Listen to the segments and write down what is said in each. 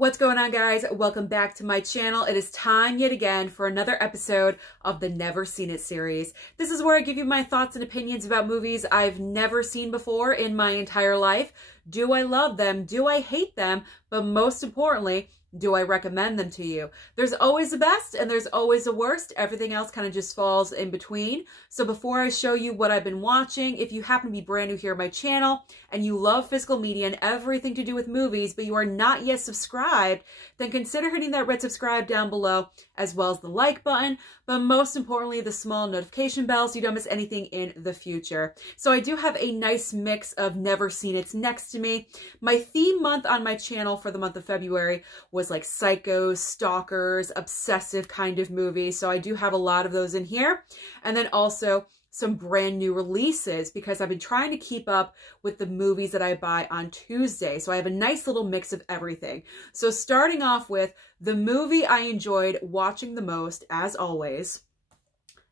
What's going on, guys? Welcome back to my channel. It is time yet again for another episode of the Never Seen It series. This is where I give you my thoughts and opinions about movies I've never seen before in my entire life. Do I love them? Do I hate them? But most importantly, do I recommend them to you? There's always the best and there's always the worst. Everything else kind of just falls in between. So before I show you what I've been watching, if you happen to be brand new here on my channel and you love physical media and everything to do with movies, but you are not yet subscribed, then consider hitting that red subscribe down below, as well as the like button, but most importantly, the small notification bell so you don't miss anything in the future. So I do have a nice mix of Never Seen It's next to me. My theme month on my channel for the month of February was like psychos, stalkers, obsessive kind of movies. So I do have a lot of those in here. And then also some brand new releases because I've been trying to keep up with the movies that I buy on Tuesday. So I have a nice little mix of everything. So starting off with the movie I enjoyed watching the most, as always,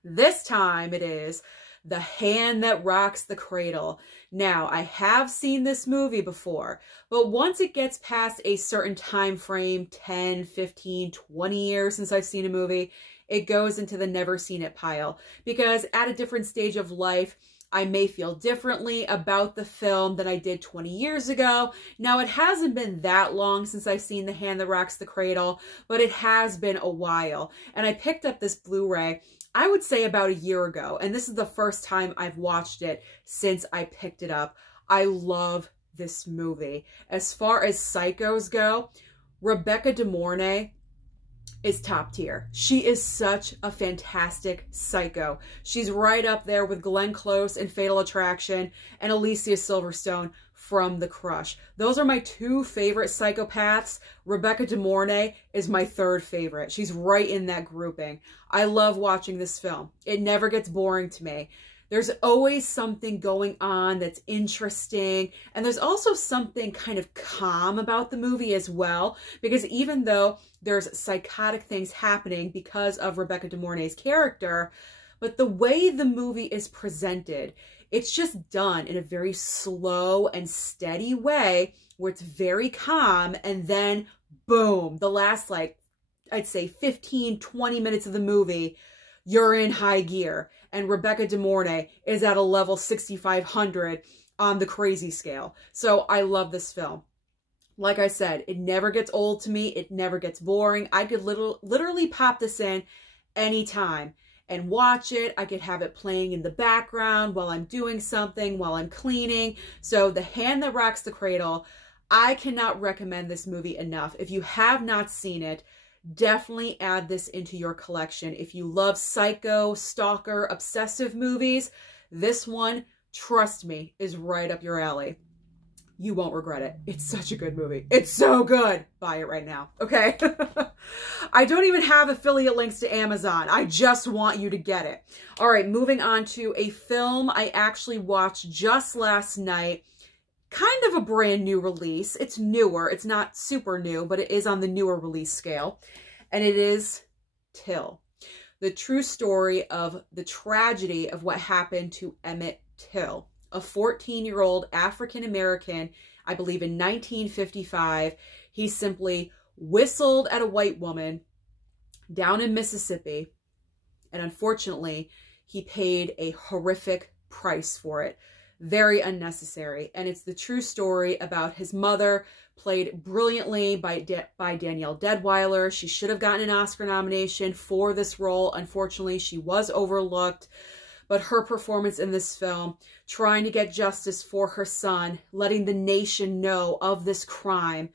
this time it is The Hand That Rocks the Cradle. Now, I have seen this movie before, but once it gets past a certain time frame, 10, 15, 20 years since I've seen a movie, it goes into the never seen it pile because at a different stage of life, I may feel differently about the film than I did 20 years ago. Now, it hasn't been that long since I've seen The Hand That Rocks the Cradle, but it has been a while. And I picked up this Blu-ray, I would say about a year ago. And this is the first time I've watched it since I picked it up. I love this movie. As far as psychos go, Rebecca De Mornay is top tier. She is such a fantastic psycho. She's right up there with Glenn Close in Fatal Attraction and Alicia Silverstone from The Crush. Those are my two favorite psychopaths. Rebecca De Mornay is my third favorite. She's right in that grouping. I love watching this film. It never gets boring to me. There's always something going on that's interesting. And there's also something kind of calm about the movie as well. Because even though there's psychotic things happening because of Rebecca De Mornay's character, but the way the movie is presented, it's just done in a very slow and steady way where it's very calm. And then, boom, the last, like, I'd say 15, 20 minutes of the movie, you're in high gear. And Rebecca De Mornay is at a level 6,500 on the crazy scale. So I love this film. Like I said, it never gets old to me. It never gets boring. I could literally pop this in anytime and watch it. I could have it playing in the background while I'm doing something, while I'm cleaning. So The Hand That Rocks the Cradle, I cannot recommend this movie enough. If you have not seen it, definitely add this into your collection. If you love psycho, stalker, obsessive movies, this one, trust me, is right up your alley. You won't regret it. It's such a good movie. It's so good. Buy it right now, okay? I don't even have affiliate links to Amazon. I just want you to get it. All right, moving on to a film I actually watched just last night. Kind of a brand new release. It's newer. It's not super new, but it is on the newer release scale. And it is Till. The true story of the tragedy of what happened to Emmett Till, a 14-year-old African-American, I believe in 1955. He simply whistled at a white woman down in Mississippi. And unfortunately, he paid a horrific price for it. Very unnecessary. And it's the true story about his mother, played brilliantly by Danielle Deadwyler. She should have gotten an Oscar nomination for this role. Unfortunately, she was overlooked. But her performance in this film, trying to get justice for her son, letting the nation know of this crime,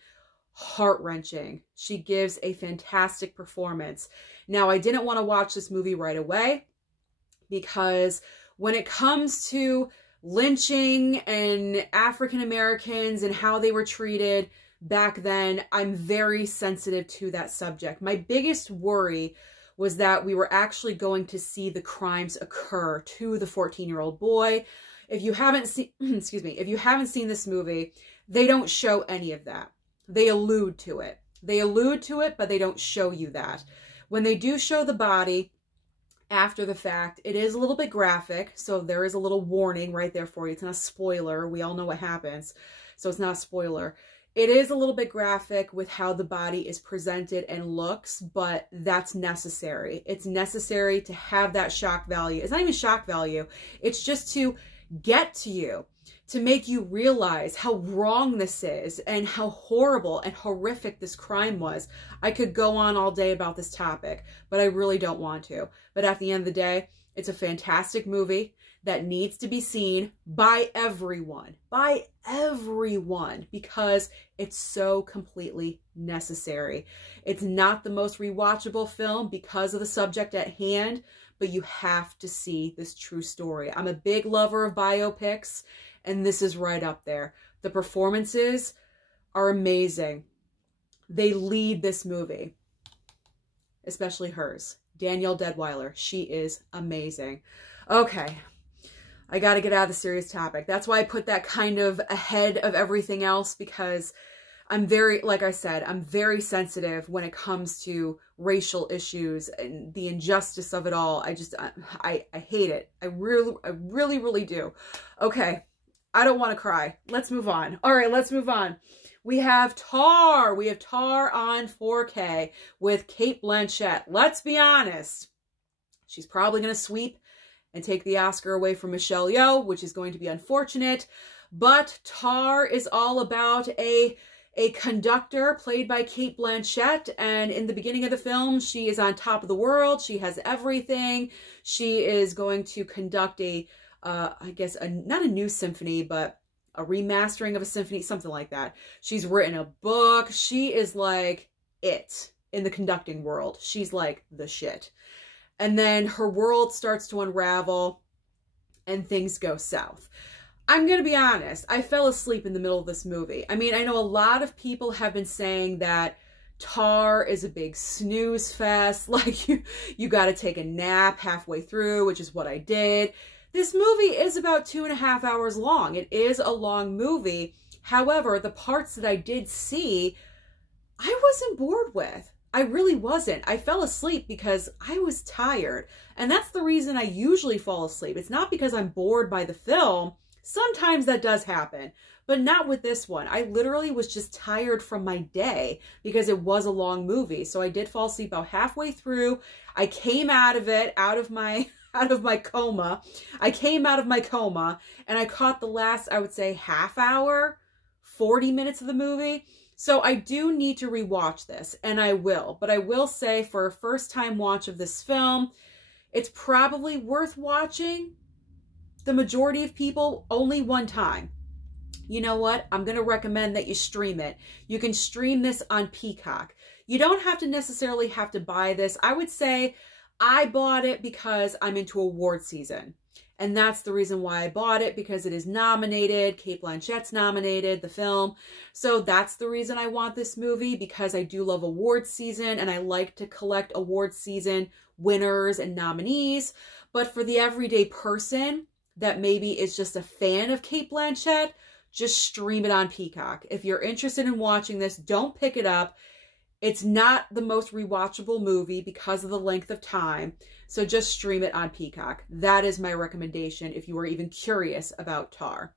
heart-wrenching. She gives a fantastic performance. Now, I didn't want to watch this movie right away because when it comes to lynching and African Americans and how they were treated back then, I'm very sensitive to that subject. My biggest worry was that we were actually going to see the crimes occur to the 14-year-old boy. If you haven't seen, excuse me, if you haven't seen this movie, they don't show any of that. They allude to it. They allude to it, but they don't show you that. When they do show the body, after the fact, it is a little bit graphic, so there is a little warning right there for you. It's not a spoiler. We all know what happens, so it's not a spoiler. It is a little bit graphic with how the body is presented and looks, but that's necessary. It's necessary to have that shock value. It's not even shock value. It's just to get to you, to make you realize how wrong this is and how horrible and horrific this crime was. I could go on all day about this topic, but I really don't want to. But at the end of the day, it's a fantastic movie that needs to be seen by everyone, because it's so completely necessary. It's not the most rewatchable film because of the subject at hand, but you have to see this true story. I'm a big lover of biopics, and this is right up there. The performances are amazing. They lead this movie, especially hers. Danielle Deadwyler, she is amazing. Okay, I got to get out of the serious topic. That's why I put that kind of ahead of everything else, because I'm very, like I said, I'm very sensitive when it comes to racial issues and the injustice of it all. I hate it. I really do. Okay, I don't want to cry. Let's move on. All right, let's move on. We have Tar. We have Tar on 4K with Cate Blanchett. Let's be honest. She's probably going to sweep and take the Oscar away from Michelle Yeoh, which is going to be unfortunate. But Tar is all about a conductor played by Cate Blanchett. And in the beginning of the film, she is on top of the world. She has everything. She is going to conduct I guess, not a new symphony, but a remastering of a symphony, something like that. She's written a book. She is like it in the conducting world. She's like the shit. And then her world starts to unravel and things go south. I'm going to be honest. I fell asleep in the middle of this movie. I mean, I know a lot of people have been saying that Tar is a big snooze fest. Like you got to take a nap halfway through, which is what I did. This movie is about 2.5 hours long. It is a long movie. However, the parts that I did see, I wasn't bored with. I really wasn't. I fell asleep because I was tired. And that's the reason I usually fall asleep. It's not because I'm bored by the film. Sometimes that does happen, but not with this one. I literally was just tired from my day because it was a long movie. So I did fall asleep about halfway through. I came out of it, out of my coma. I came out of my coma and I caught the last, I would say, half hour, 40 minutes of the movie. So I do need to rewatch this, and I will. But I will say, for a first-time watch of this film, it's probably worth watching, the majority of people, only one time. You know what? I'm going to recommend that you stream it. You can stream this on Peacock. You don't have to necessarily have to buy this. I would say I bought it because I'm into award season. And that's the reason why I bought it, because it is nominated. Cate Blanchett's nominated, the film. So that's the reason I want this movie, because I do love awards season and I like to collect awards season winners and nominees. But for the everyday person that maybe is just a fan of Cate Blanchett, just stream it on Peacock. If you're interested in watching this, don't pick it up. It's not the most rewatchable movie because of the length of time. So just stream it on Peacock. That is my recommendation if you are even curious about Tar.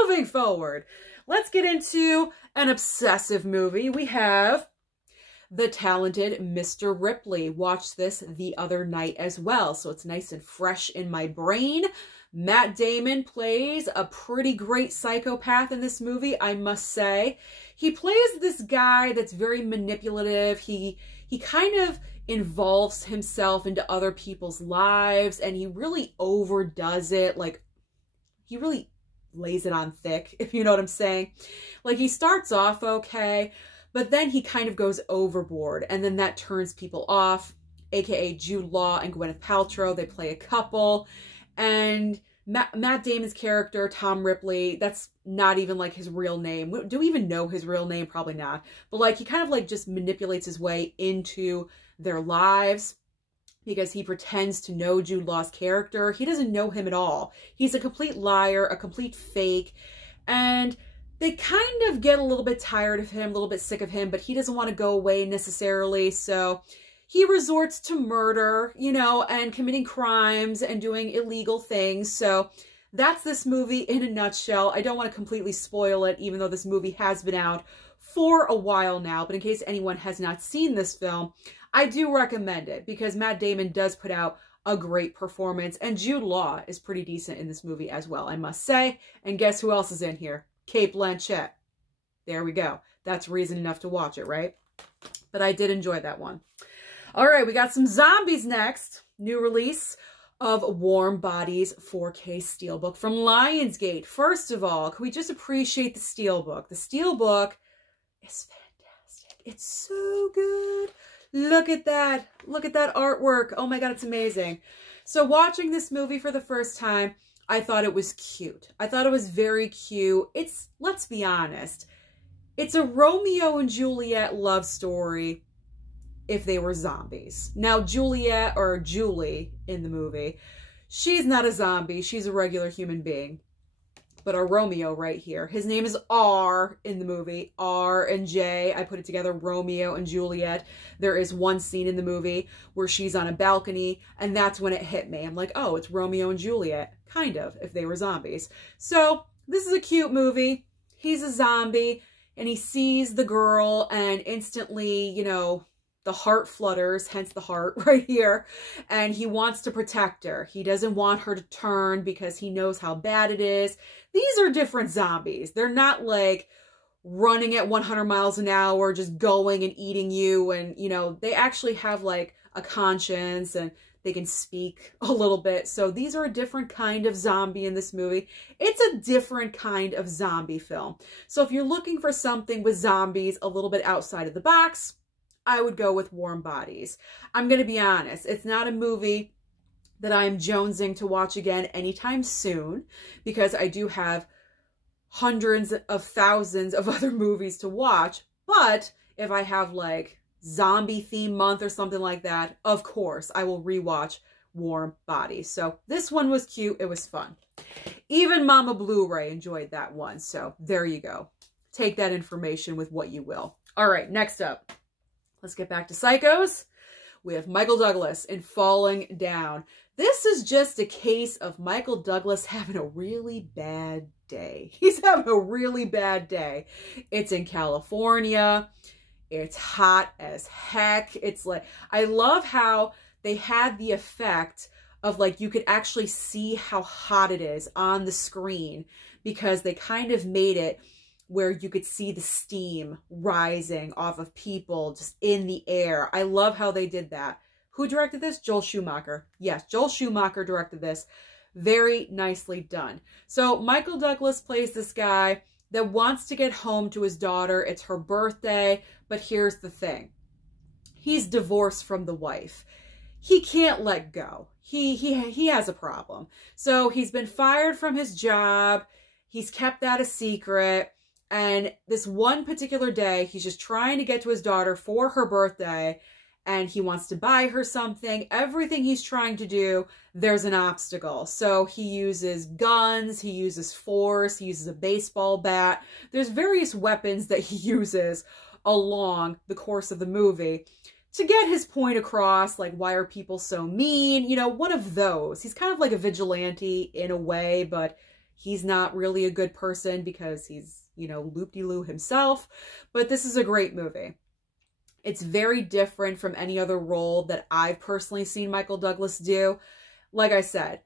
Moving forward, let's get into an obsessive movie. We have The Talented Mr. Ripley. Watched this the other night as well, so it's nice and fresh in my brain. Matt Damon plays a pretty great psychopath in this movie, I must say. He plays this guy that's very manipulative. He kind of involves himself into other people's lives, and he really overdoes it. Like, he really lays it on thick, if you know what I'm saying. Like, he starts off okay, but then he kind of goes overboard, and then that turns people off, aka Jude Law and Gwyneth Paltrow. They play a couple, and Matt Damon's character, Tom Ripley, that's not even like his real name. Do we even know his real name? Probably not. But like, he kind of like just manipulates his way into their lives because he pretends to know Jude Law's character. He doesn't know him at all. He's a complete liar, a complete fake. And they kind of get a little bit tired of him, a little bit sick of him, but he doesn't want to go away necessarily. So he resorts to murder, you know, and committing crimes and doing illegal things. So that's this movie in a nutshell. I don't want to completely spoil it, even though this movie has been out for a while now. But in case anyone has not seen this film, I do recommend it because Matt Damon does put out a great performance. And Jude Law is pretty decent in this movie as well, I must say. And guess who else is in here? Cate Blanchett. There we go. That's reason enough to watch it, right? But I did enjoy that one. All right, we got some zombies next. New release of Warm Bodies 4K Steelbook from Lionsgate. First of all, can we just appreciate the Steelbook? The Steelbook is fantastic. It's so good. Look at that. Look at that artwork. Oh my God, it's amazing. So watching this movie for the first time, I thought it was cute. I thought it was very cute. It's, let's be honest, it's a Romeo and Juliet love story if they were zombies. Now, Juliet, or Julie in the movie, she's not a zombie. She's a regular human being. But our Romeo right here, his name is R in the movie. R and J, I put it together, Romeo and Juliet. There is one scene in the movie where she's on a balcony, and that's when it hit me. I'm like, oh, it's Romeo and Juliet. Kind of, if they were zombies. So, this is a cute movie. He's a zombie, and he sees the girl, and instantly, you know, the heart flutters, hence the heart right here, and he wants to protect her. He doesn't want her to turn because he knows how bad it is. These are different zombies. They're not like running at 100 miles an hour, just going and eating you, and, you know, they actually have like a conscience and they can speak a little bit. So these are a different kind of zombie in this movie. It's a different kind of zombie film. So if you're looking for something with zombies a little bit outside of the box, I would go with Warm Bodies. I'm going to be honest, it's not a movie that I'm jonesing to watch again anytime soon because I do have hundreds of thousands of other movies to watch. But if I have like zombie theme month or something like that, of course, I will rewatch Warm Bodies. So this one was cute. It was fun. Even Mama Blu-ray enjoyed that one. So there you go. Take that information with what you will. All right, next up. Let's get back to Psychos. We have Michael Douglas in Falling Down. This is just a case of Michael Douglas having a really bad day. He's having a really bad day. It's in California. It's hot as heck. It's like, I love how they had the effect of like, you could actually see how hot it is on the screen because they kind of made it where you could see the steam rising off of people just in the air. I love how they did that. Who directed this? Joel Schumacher. Yes, Joel Schumacher directed this. Very nicely done. So Michael Douglas plays this guy that wants to get home to his daughter. It's her birthday, but here's the thing. He's divorced from the wife. He can't let go. He has a problem. So he's been fired from his job. He's kept that a secret. And this one particular day, he's just trying to get to his daughter for her birthday, and he wants to buy her something. Everything he's trying to do, there's an obstacle. So he uses guns, he uses force, he uses a baseball bat. There's various weapons that he uses along the course of the movie to get his point across, like, why are people so mean? You know, one of those. He's kind of like a vigilante in a way, but he's not really a good person because he's, you know, loop-de-loo himself. But this is a great movie. It's very different from any other role that I've personally seen Michael Douglas do. Like I said,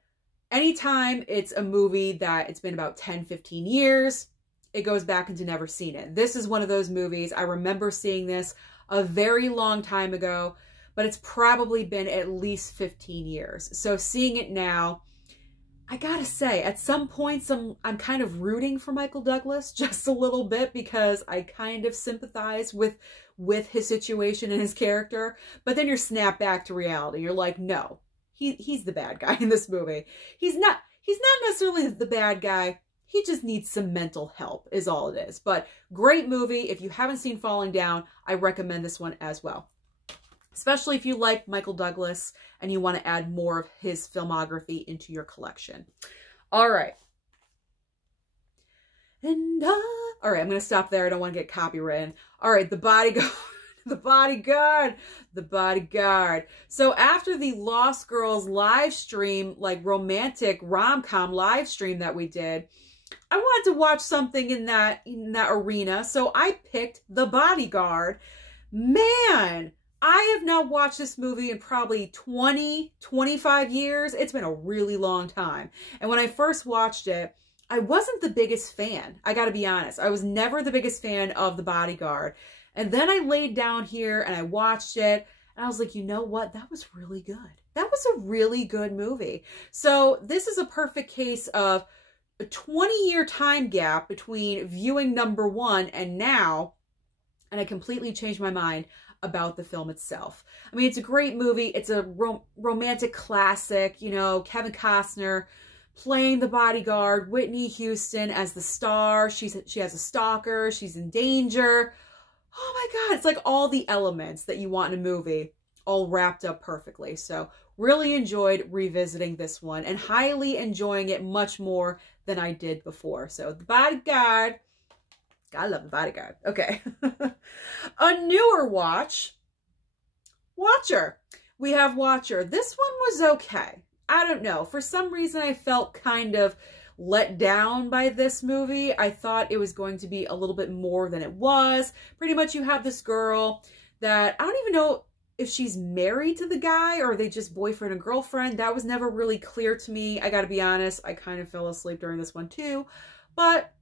anytime it's a movie that it's been about 10, 15 years, it goes back into never seen it. This is one of those movies. I remember seeing this a very long time ago, but it's probably been at least 15 years. So seeing it now, I gotta say, at some points, I'm kind of rooting for Michael Douglas just a little bit because I kind of sympathize with his situation and his character. But then you're snapped back to reality. You're like, no, he's the bad guy in this movie. He's not necessarily the bad guy. He just needs some mental help is all it is. But great movie. If you haven't seen Falling Down, I recommend this one as well. Especially if you like Michael Douglas and you want to add more of his filmography into your collection. All right. All right, I'm going to stop there. I don't want to get copywritten. All right, The Bodyguard. The Bodyguard. The Bodyguard. So after the Lost Girls live stream, like romantic rom-com live stream that we did, I wanted to watch something in that arena. So I picked The Bodyguard. Man, I have not watched this movie in probably 20, 25 years. It's been a really long time. And when I first watched it, I wasn't the biggest fan. I gotta be honest. I was never the biggest fan of The Bodyguard. And then I laid down here and I watched it and I was like, you know what? That was really good. That was a really good movie. So this is a perfect case of a 20-year time gap between viewing number one and now, and I completely changed my mind about the film itself. I mean, it's a great movie. It's a romantic classic, you know, Kevin Costner playing the bodyguard, Whitney Houston as the star. She has a stalker. She's in danger. Oh my God, it's like all the elements that you want in a movie all wrapped up perfectly. So really enjoyed revisiting this one and highly enjoying it much more than I did before. So The Bodyguard, I love The Bodyguard. Okay. A newer Watcher. We have Watcher. This one was okay. I don't know. For some reason, I felt kind of let down by this movie. I thought it was going to be a little bit more than it was. Pretty much you have this girl that I don't even know if she's married to the guy or are they just boyfriend and girlfriend. That was never really clear to me. I gotta be honest, I kind of fell asleep during this one too, but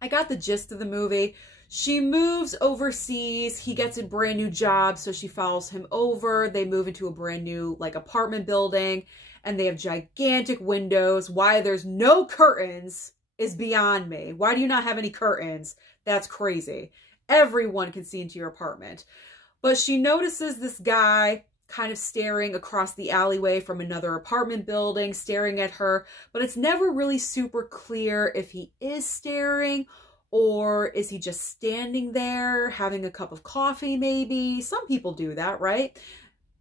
I got the gist of the movie. She moves overseas. He gets a brand new job, so she follows him over. They move into a brand new like apartment building and they have gigantic windows. Why there's no curtains is beyond me. Why do you not have any curtains? That's crazy. Everyone can see into your apartment. But she notices this guy kind of staring across the alleyway from another apartment building, staring at her, but it's never really super clear if he is staring or is he just standing there having a cup of coffee maybe. Some people do that, right?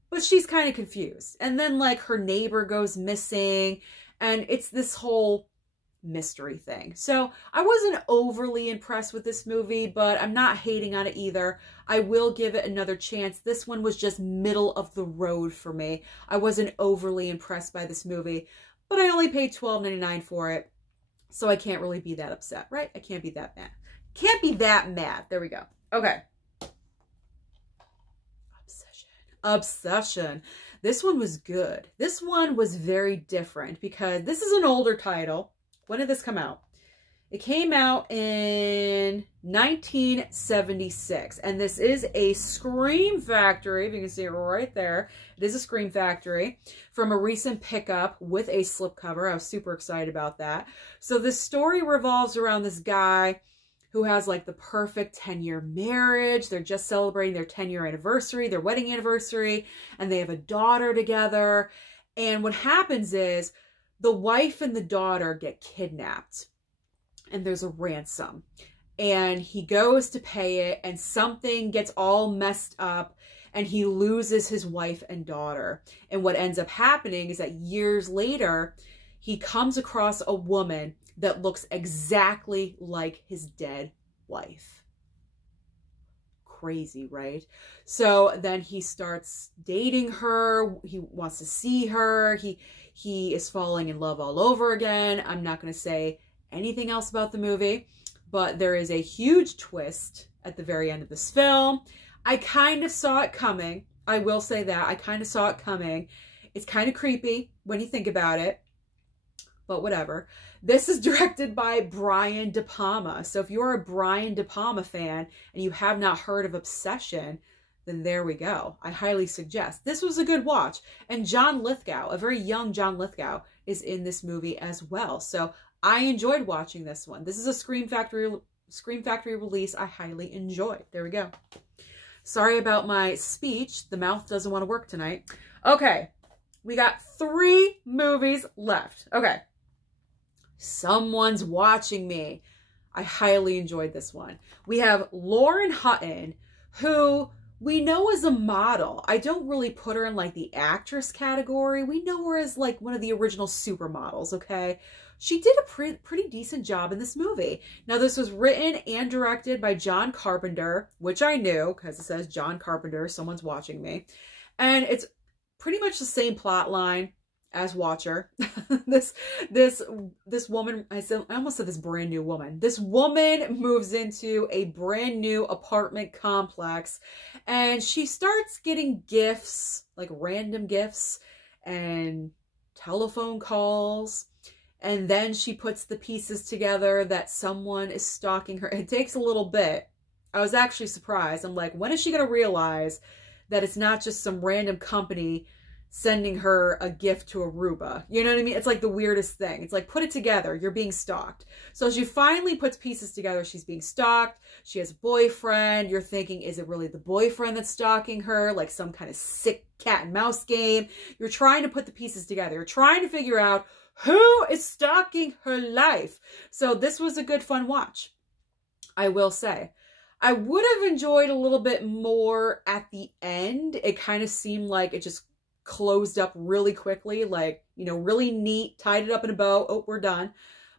But she's kind of confused. And then like her neighbor goes missing and it's this whole mystery thing. So I wasn't overly impressed with this movie, but I'm not hating on it either. I will give it another chance. This one was just middle of the road for me. I wasn't overly impressed by this movie, but I only paid $12.99 for it. So I can't really be that upset, right? I can't be that mad. Can't be that mad. There we go. Okay. Obsession. This one was good. This one was very different because this is an older title. When did this come out? It came out in 1976, and this is a Scream Factory, if you can see it right there. It is a Scream Factory from a recent pickup with a slipcover. I was super excited about that. So this story revolves around this guy who has like the perfect 10-year marriage. They're just celebrating their 10-year anniversary, their wedding anniversary, and they have a daughter together. And what happens is the wife and the daughter get kidnapped and there's a ransom and he goes to pay it and something gets all messed up and he loses his wife and daughter. And what ends up happening is that years later, he comes across a woman that looks exactly like his dead wife. Crazy, right? So then he starts dating her. He wants to see her. He is falling in love all over again. I'm not going to say anything else about the movie, but there is a huge twist at the very end of this film. I kind of saw it coming. I will say that. I kind of saw it coming. It's kind of creepy when you think about it, but whatever. This is directed by Brian De Palma. So if you're a Brian De Palma fan and you have not heard of Obsession, then there we go. I highly suggest. This was a good watch. And John Lithgow, a very young John Lithgow, is in this movie as well. So I enjoyed watching this one. This is a Scream Factory release I highly enjoyed. There we go. Sorry about my speech. The mouth doesn't want to work tonight. Okay. We got 3 movies left. Okay. Someone's Watching Me. I highly enjoyed this one. We have Lauren Hutton, who we know as a model. I don't really put her in like the actress category. We know her as like one of the original supermodels, okay? She did a pretty decent job in this movie. Now, this was written and directed by John Carpenter, which I knew because it says John Carpenter. Someone's watching me. And it's pretty much the same plot line as Watcher. this woman, I almost said this brand new woman. This woman moves into a brand new apartment complex and she starts getting gifts, like random gifts and telephone calls. And then she puts the pieces together that someone is stalking her. It takes a little bit. I was actually surprised. I'm like, when is she going to realize that it's not just some random company sending her a gift to Aruba? You know what I mean? It's like the weirdest thing. It's like, put it together. You're being stalked. So she finally puts pieces together. She's being stalked. She has a boyfriend. You're thinking, is it really the boyfriend that's stalking her? Like some kind of sick cat and mouse game. You're trying to put the pieces together. You're trying to figure out who is stalking her life. So this was a good fun watch, I will say. I would have enjoyed a little bit more at the end. It kind of seemed like it just closed up really quickly, like, you know, really neat, tied it up in a bow. Oh, we're done.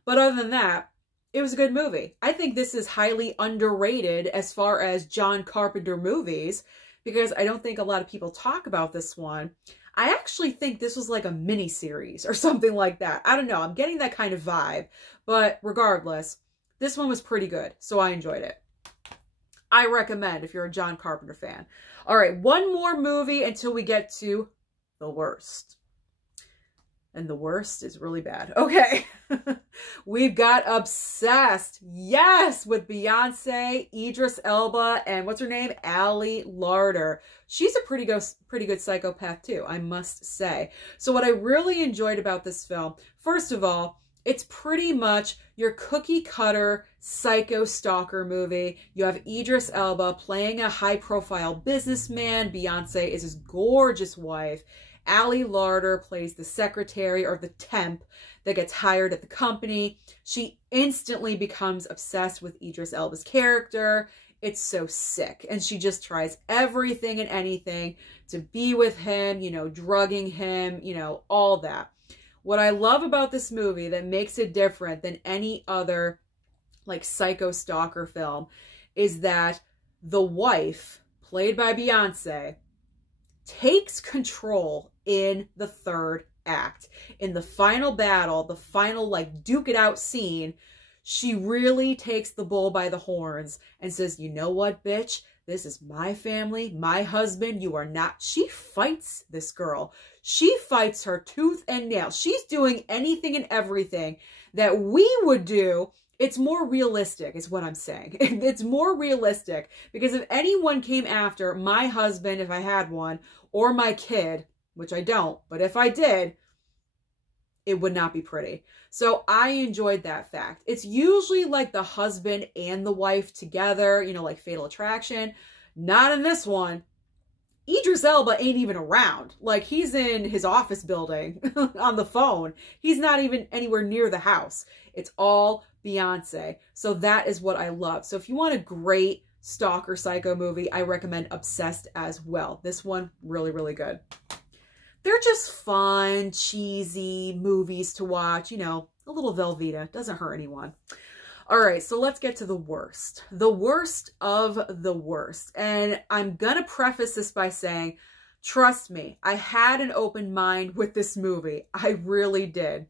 But other than that, it was a good movie. I think this is highly underrated as far as John Carpenter movies because I don't think a lot of people talk about this one. I actually think this was like a mini series or something like that. I don't know. I'm getting that kind of vibe. But regardless, this one was pretty good. So I enjoyed it. I recommend if you're a John Carpenter fan. All right, one more movie until we get to the worst. And the worst is really bad. Okay. We've got Obsessed. Yes, with Beyonce, Idris Elba, and what's her name? Ali Larter. She's a pretty good psychopath too, I must say. So what I really enjoyed about this film, first of all, it's pretty much your cookie cutter psycho stalker movie. You have Idris Elba playing a high profile businessman. Beyonce is his gorgeous wife. Ali Larter plays the secretary or the temp that gets hired at the company. She instantly becomes obsessed with Idris Elba's character. It's so sick. And she just tries everything and anything to be with him, you know, drugging him, you know, all that. What I love about this movie that makes it different than any other like psycho stalker film is that the wife, played by Beyonce, takes control in the third act. In the final battle, the final like duke it out scene, she really takes the bull by the horns and says, you know what, bitch? This is my family, my husband. You are not. She fights this girl. She fights her tooth and nail. She's doing anything and everything that we would do. It's more realistic is what I'm saying. It's more realistic because if anyone came after my husband, if I had one, or my kid, which I don't, but if I did, it would not be pretty. So I enjoyed that fact. It's usually like the husband and the wife together, you know, like Fatal Attraction. Not in this one. Idris Elba ain't even around. Like, he's in his office building on the phone. He's not even anywhere near the house. It's all Beyonce. So that is what I love. So if you want a great stalker psycho movie, I recommend Obsessed as well. This one, really, really good. They're just fun, cheesy movies to watch. You know, a little Velveeta. Doesn't hurt anyone. All right, so let's get to the worst. The worst of the worst. And I'm going to preface this by saying, trust me, I had an open mind with this movie. I really did.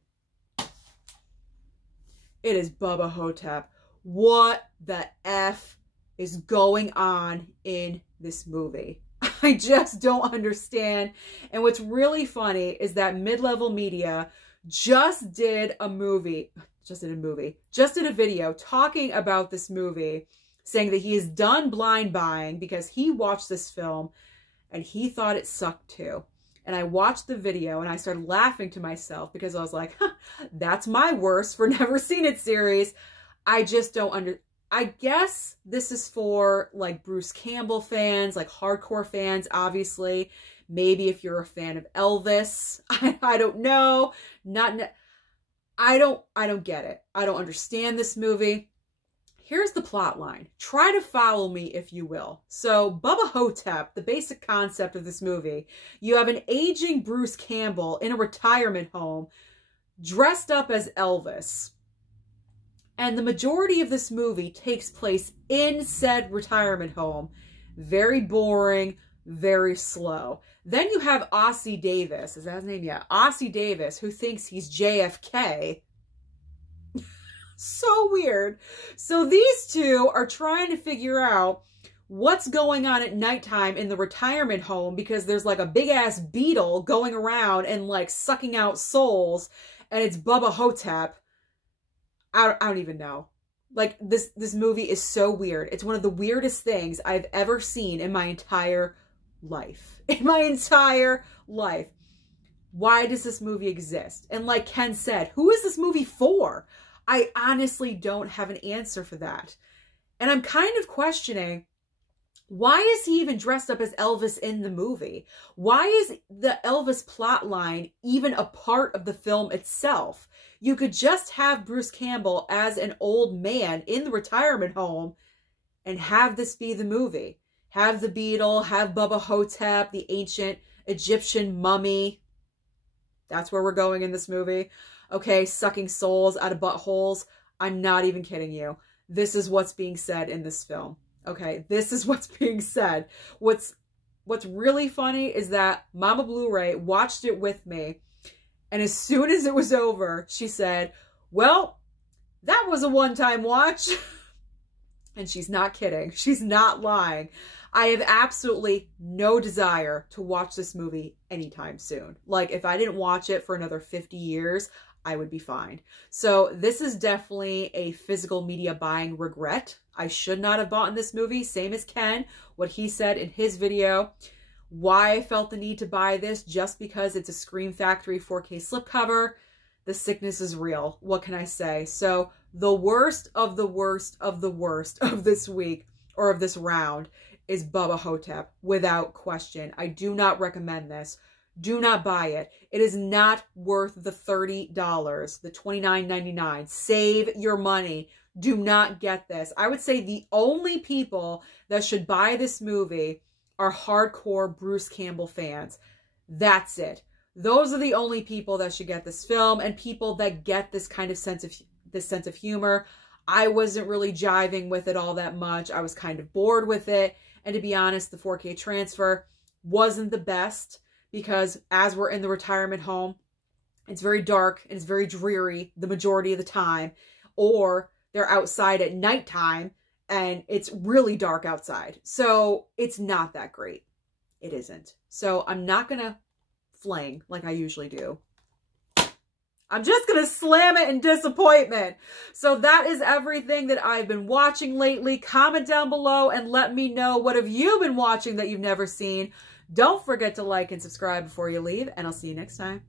It is Bubba Hotep. What the F is going on in this movie? I just don't understand. And what's really funny is that Mid-Level Media just did a video talking about this movie, saying that he is done blind buying because he watched this film and he thought it sucked too. And I watched the video and I started laughing to myself because I was like, huh, that's my worst for Never Seen It series. I just don't I guess this is for like Bruce Campbell fans, like hardcore fans, obviously. Maybe if you're a fan of Elvis, I don't know. I don't get it. I don't understand this movie. here's the plot line. Try to follow me, if you will. So Bubba Hotep, the basic concept of this movie, you have an aging Bruce Campbell in a retirement home dressed up as Elvis. And the majority of this movie takes place in said retirement home. Very boring, very slow. Then you have Ossie Davis. Is that his name? Yeah. Ossie Davis, who thinks he's JFK. So weird. So these two are trying to figure out what's going on at nighttime in the retirement home, because there's like a big ass beetle going around and like sucking out souls, and it's Bubba Hotep. I don't even know. Like this movie is so weird. It's one of the weirdest things I've ever seen in my entire life. In my entire life. Why does this movie exist? And like Ken said, who is this movie for? I honestly don't have an answer for that. And I'm kind of questioning, why is he even dressed up as Elvis in the movie? Why is the Elvis plot line even a part of the film itself? You could just have Bruce Campbell as an old man in the retirement home and have this be the movie. Have the beetle, have Bubba Hotep, the ancient Egyptian mummy. That's where we're going in this movie. Okay, sucking souls out of buttholes. I'm not even kidding you. This is what's being said in this film. Okay, this is what's being said. What's really funny is that Mama Blu-ray watched it with me, and as soon as it was over, she said, well, that was a one-time watch. And she's not kidding. She's not lying. I have absolutely no desire to watch this movie anytime soon. Like, if I didn't watch it for another 50 years, I would be fine. So this is definitely a physical media buying regret. I should not have bought in this movie. Same as Ken, what he said in his video. Why I felt the need to buy this, just because it's a Scream Factory 4K slipcover. The sickness is real. What can I say? So the worst of the worst of the worst of this week, or of this round, is Bubba Hotep, without question. I do not recommend this. Do not buy it. It is not worth the $30, the $29.99. Save your money. Do not get this. I would say the only people that should buy this movie are hardcore Bruce Campbell fans. That's it. Those are the only people that should get this film, and people that get this kind of sense of humor. I wasn't really jiving with it all that much. I was kind of bored with it. And to be honest, the 4K transfer wasn't the best, because as we're in the retirement home, it's very dark and it's very dreary the majority of the time. Or they're outside at nighttime and it's really dark outside. So it's not that great. It isn't. So I'm not going to fling like I usually do. I'm just going to slam it in disappointment. So that is everything that I've been watching lately. Comment down below and let me know, what have you been watching that you've never seen? Don't forget to like and subscribe before you leave, and I'll see you next time.